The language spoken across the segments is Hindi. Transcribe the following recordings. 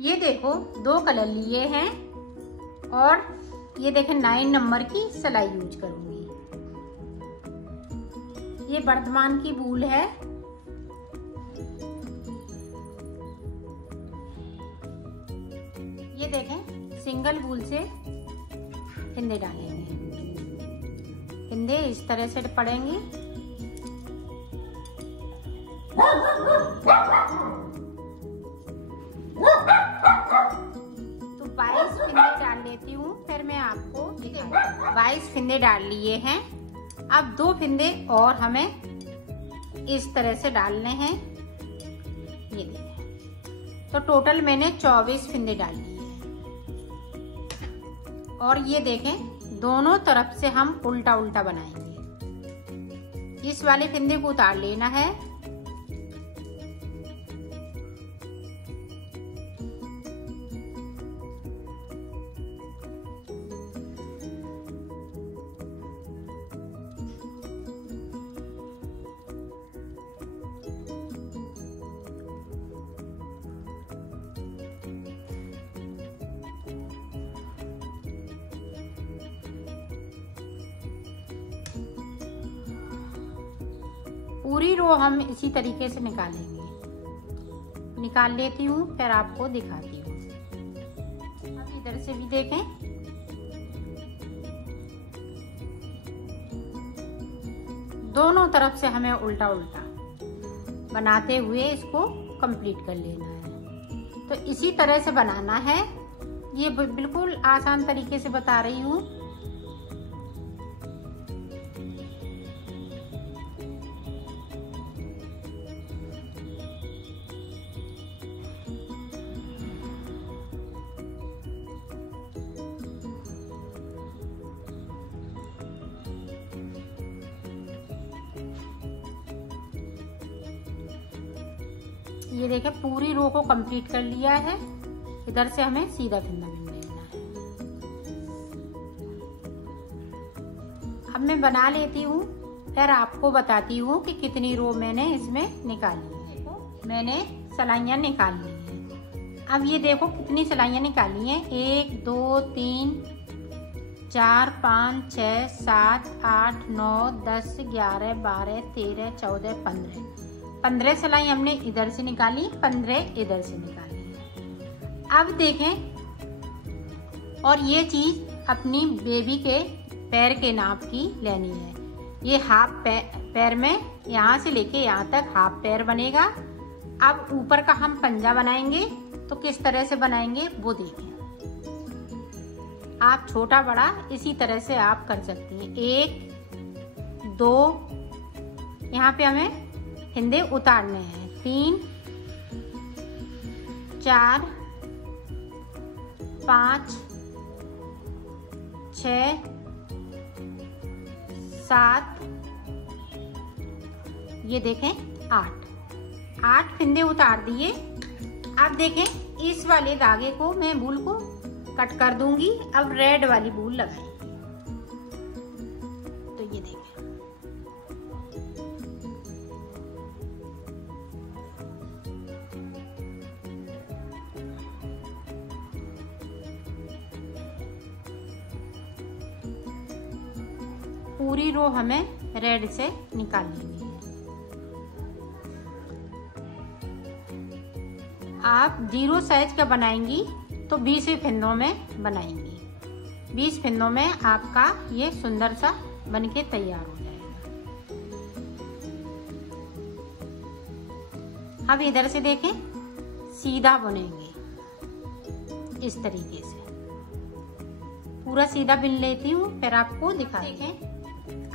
ये देखो 2 कलर लिए हैं और ये देखें 9 नंबर की सिलाई यूज करूंगी। ये वर्धमान की वूल है। ये देखें सिंगल वूल से फिंदे डालेंगे। फिंदे इस तरह से पड़ेंगे। तो 22 फिंदे डाल लेती हूँ, फिर मैं आपको दिखाऊंगी। 22 फिंदे डाल लिए हैं। अब 2 फिंदे और हमें इस तरह से डालने हैं। ये देखें, तो टोटल मैंने 24 फिंदे डाल लिए हैं। और ये देखें दोनों तरफ से हम उल्टा उल्टा बनाएंगे। इस वाले फिंदे को उतार लेना है। पूरी रो हम इसी तरीके से निकालेंगे। निकाल लेती हूँ, फिर आपको दिखाती हूँ। अब इधर से भी देखें, दोनों तरफ से हमें उल्टा उल्टा बनाते हुए इसको कंप्लीट कर लेना है। तो इसी तरह से बनाना है। ये बिल्कुल आसान तरीके से बता रही हूँ। ये देखें पूरी रो को कंप्लीट कर लिया है। इधर से हमें सीधा फिंदा बिन लेना है। अब मैं बना लेती हूँ, फिर आपको बताती हूँ कि कितनी रो मैंने इसमें निकाली है। देखो मैंने सिलाइयाँ निकाल ली हैं। अब ये देखो कितनी सिलाइयाँ निकाली हैं। 1 2 3 4 5 6 7 8 9 10 11 12 13 14 15 सिलाई हमने इधर से निकाली, 15 इधर से निकाली। अब देखें, और ये चीज अपनी बेबी के पैर के नाप की लेनी है। ये हाफ पैर में यहाँ से लेके यहाँ तक हाफ पैर बनेगा। अब ऊपर का हम पंजा बनाएंगे, तो किस तरह से बनाएंगे वो देखें। आप छोटा बड़ा इसी तरह से आप कर सकती हैं। 1 2 यहाँ पे हमें फिंदे उतारने हैं। 3 4 5 6 7 ये देखें 8 फिंदे उतार दिए। अब देखें इस वाले धागे को मैं वूल को कट कर दूंगी। अब रेड वाली वूल लगाएंगे। तो ये देखें, पूरी रो हमें रेड से निकाल लेनी है। आप 0 साइज का बनाएंगी तो 20 फिंदों में बनाएंगी। 20 फिंदों में आपका ये सुंदर सा बनके तैयार हो जाएगा। अब इधर से देखें, सीधा बुनेंगे इस तरीके से। पूरा सीधा बुन लेती हूँ, फिर आपको दिखा देखें।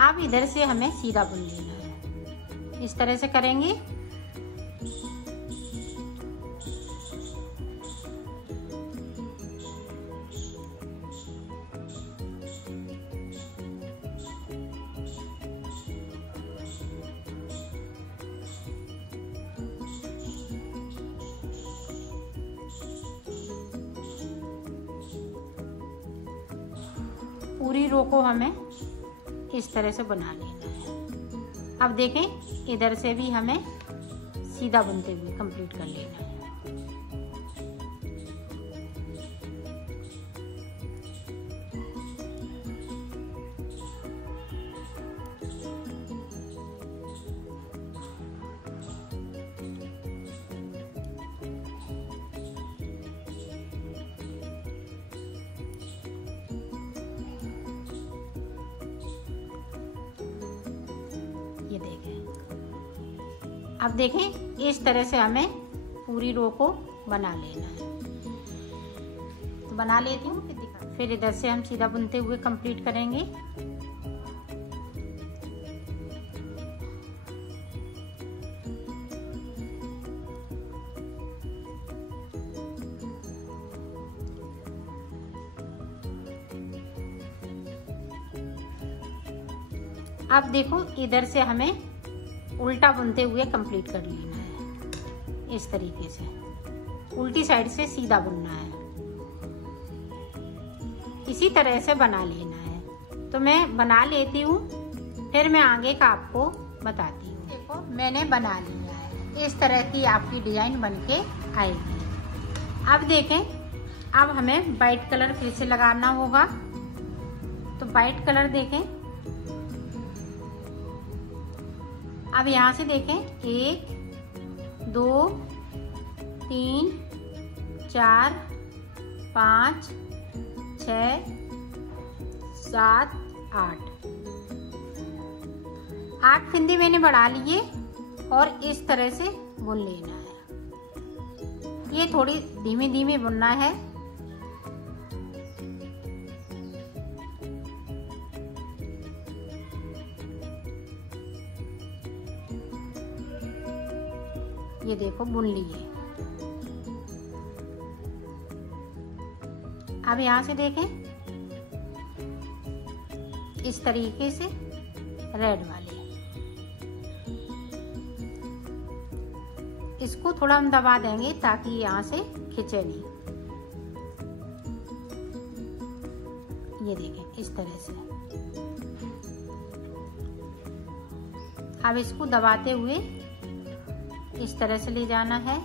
अब इधर से हमें सीधा बुन लेना है। इस तरह से करेंगे। पूरी रो को हमें इस तरह से बना लेना है। अब देखें इधर से भी हमें सीधा बुनते हुए कंप्लीट कर लेना है। ये देखें। अब देखें इस तरह से हमें पूरी रो को बना लेना है। तो बना लेती हूँ, फिर इधर से हम सीधा बुनते हुए कंप्लीट करेंगे। अब देखो इधर से हमें उल्टा बुनते हुए कंप्लीट कर लेना है। इस तरीके से उल्टी साइड से सीधा बुनना है, इसी तरह से बना लेना है। तो मैं बना लेती हूँ, फिर मैं आगे का आपको बताती हूँ। देखो मैंने बना लिया है, इस तरह की आपकी डिजाइन बनके आएगी। अब देखें, अब हमें वाइट कलर फिर से लगाना होगा। तो वाइट कलर देखें, अब यहाँ से देखें 1 2 3 4 5 6 7 8 फंदे मैंने बढ़ा लिए और इस तरह से बुन लेना है। ये थोड़ी धीमे धीमे बुनना है। ये देखो बुन लिए। अब यहाँ से देखें इस तरीके से रेड वाले, इसको थोड़ा हम दबा देंगे ताकि यहाँ से खिंचे नहीं। ये देखें इस तरह से। अब इसको दबाते हुए इस तरह से ले जाना है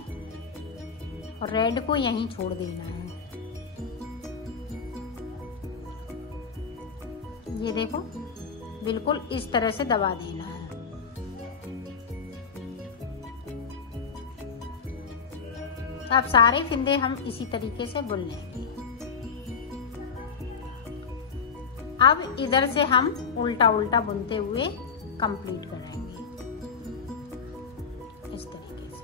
और रेड को यहीं छोड़ देना है। ये देखो बिल्कुल इस तरह से दबा देना है। अब सारे फंदे हम इसी तरीके से बुन लेंगे। अब इधर से हम उल्टा उल्टा बुनते हुए कंप्लीट करेंगे इस तरीके से।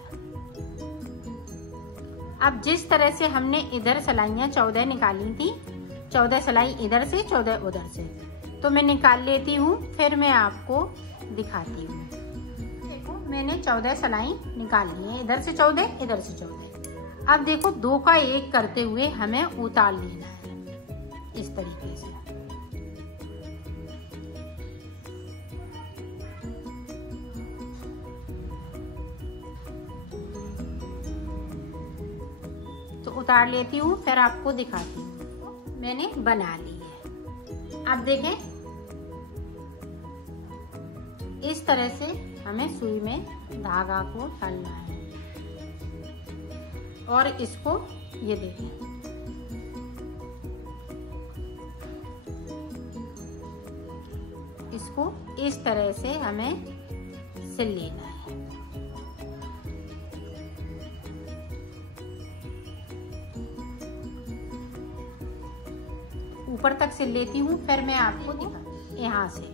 अब जिस तरह से हमने इधर सिलाइयाँ 14 निकाली थी, 14 सिलाई इधर से 14 उधर से, तो मैं निकाल लेती हूँ, फिर मैं आपको दिखाती हूँ। देखो मैंने 14 सिलाई निकाल ली है, इधर से 14 इधर से 14। अब देखो 2 का 1 करते हुए हमें उतार लेना है इस तरीके से। तो उतार लेती हूँ, फिर आपको दिखाती हूँ। मैंने बना ली है। अब देखें इस तरह से हमें सुई में धागा को डालना है और इसको ये देखें इसको इस तरह से हमें सिल लेना है। ऊपर तक सिल लेती हूँ, फिर मैं आपको दिखाती हूँ। यहाँ से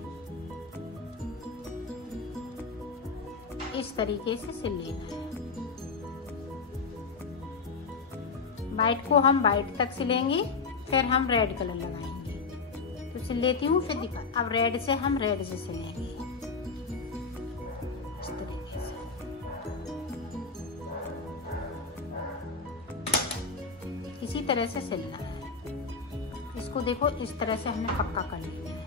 इस तरीके से सिल लेना है। वाइट को हम वाइट तक सिलेंगे, फिर हम रेड कलर लगाएंगे। तो सिल लेती हूँ, फिर दिखा। अब रेड से हम रेड से सिलेंगे इस तरीके से। इसी तरह से सिलना है। इसको देखो इस तरह से हमें पक्का कर लेना है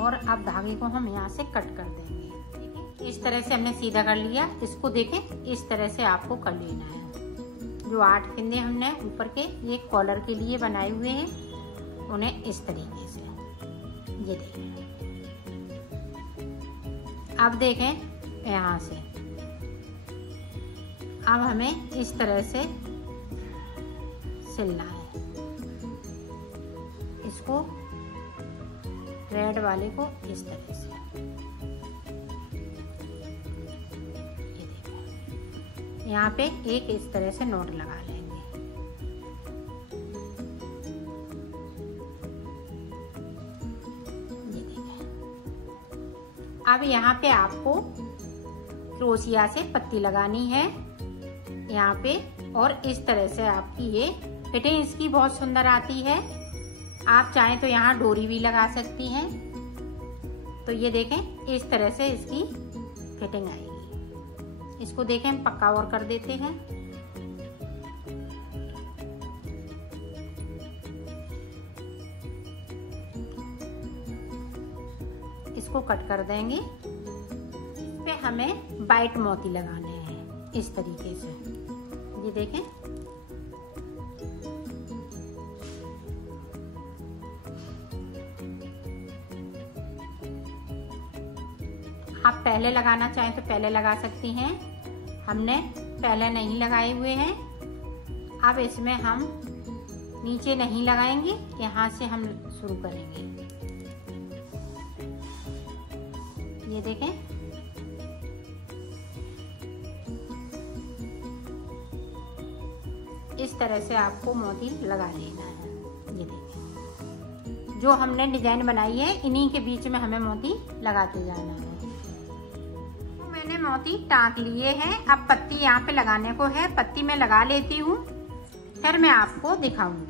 और अब धागे को हम यहाँ से कट कर देंगे। इस तरह से हमने सीधा कर लिया। इसको देखें इस तरह से आपको कर लेना है। जो 8 फंदे हमने ऊपर के ये कॉलर के लिए बनाए हुए हैं, उन्हें इस तरीके से ये देखें। अब देखें यहाँ से अब हमें इस तरह से सिलना है। इसको रेड वाले को इस तरह से ये देखें। यहाँ पे एक इस तरह से नॉट लगा लेंगे। ये देखें अब यहाँ पे आपको क्रोशिया से पत्ती लगानी है यहाँ पे, और इस तरह से आपकी ये फिटिंग इसकी बहुत सुंदर आती है। आप चाहें तो यहाँ डोरी भी लगा सकती हैं। तो ये देखें इस तरह से इसकी फिटिंग आएगी। इसको देखें हम पक्का और कर देते हैं। इसको कट कर देंगे। इस पे हमें वाइट मोती लगाने हैं इस तरीके से। ये देखें आप पहले लगाना चाहें तो पहले लगा सकती हैं। हमने पहले नहीं लगाए हुए हैं। अब इसमें हम नीचे नहीं लगाएंगे, यहाँ से हम शुरू करेंगे। ये देखें इस तरह से आपको मोती लगा लेना है। ये देखें जो हमने डिजाइन बनाई है इन्हीं के बीच में हमें मोती लगाते जाना है। तो मैंने मोती टाँक लिए हैं। अब पत्ती यहाँ पे लगाने को है, पत्ती मैं लगा लेती हूँ, फिर मैं आपको दिखाऊंगी।